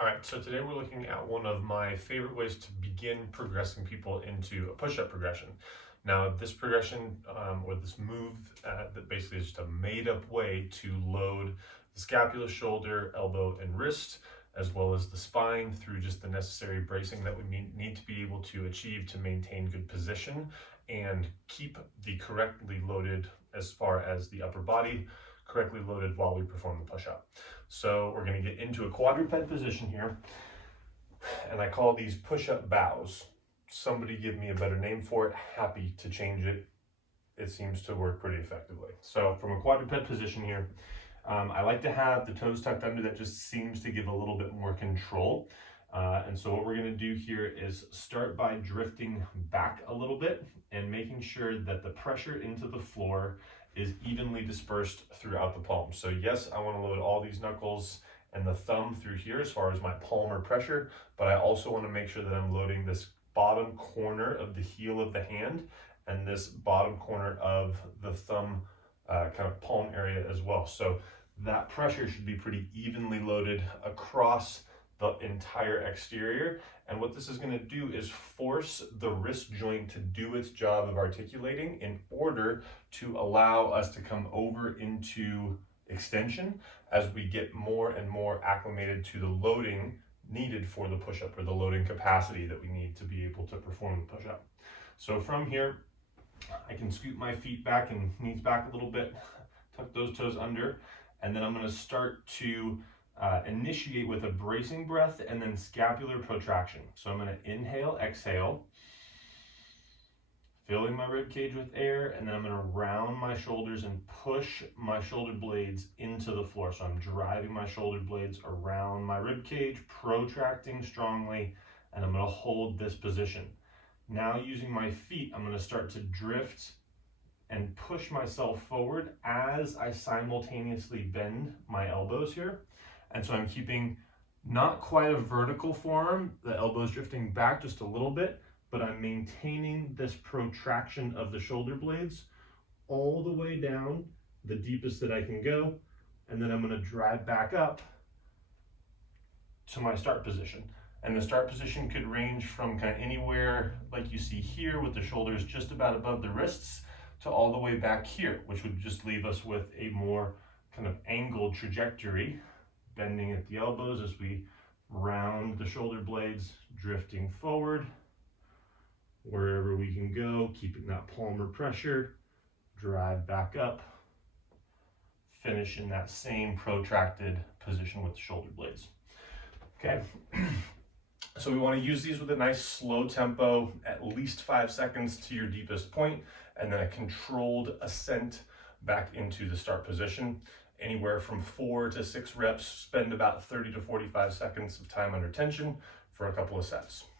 All right, so today we're looking at one of my favorite ways to begin progressing people into a push-up progression. Now, this progression or this move that basically is just a made-up way to load the scapula, shoulder, elbow, and wrist, as well as the spine through just the necessary bracing that we need to be able to achieve to maintain good position and keep the correctly loaded as far as the upper body correctly loaded while we perform the push-up. So we're going to get into a quadruped position here, and I call these push-up bows. Somebody give me a better name for it. Happy to change it. It seems to work pretty effectively. So from a quadruped position here, I like to have the toes tucked under. That just seems to give a little bit more control. And so what we're going to do here is start by drifting back a little bit and making sure that the pressure into the floor is evenly dispersed throughout the palm. So yes, I want to load all these knuckles and the thumb through here as far as my palmar pressure, but I also want to make sure that I'm loading this bottom corner of the heel of the hand and this bottom corner of the thumb kind of palm area as well. So that pressure should be pretty evenly loaded across the entire exterior. And what this is going to do is force the wrist joint to do its job of articulating in order to allow us to come over into extension as we get more and more acclimated to the loading needed for the push-up, or the loading capacity that we need to be able to perform the push-up. So from here, I can scoot my feet back and knees back a little bit, tuck those toes under, and then I'm going to start to initiate with a bracing breath and then scapular protraction. So I'm going to inhale, exhale, filling my rib cage with air, and then I'm going to round my shoulders and push my shoulder blades into the floor. So I'm driving my shoulder blades around my rib cage, protracting strongly, and I'm going to hold this position. Now using my feet, I'm going to start to drift and push myself forward as I simultaneously bend my elbows here. And so I'm keeping not quite a vertical form, the elbows drifting back just a little bit, but I'm maintaining this protraction of the shoulder blades all the way down, the deepest that I can go. And then I'm going to drive back up to my start position. And the start position could range from kind of anywhere like you see here with the shoulders just about above the wrists to all the way back here, which would just leave us with a more kind of angled trajectory, bending at the elbows as we round the shoulder blades, drifting forward wherever we can go, keeping that palmar pressure, drive back up, finish in that same protracted position with the shoulder blades. Okay, so we want to use these with a nice slow tempo, at least 5 seconds to your deepest point, and then a controlled ascent back into the start position. Anywhere from 4 to 6 reps, spend about 30 to 45 seconds of time under tension for a couple of sets.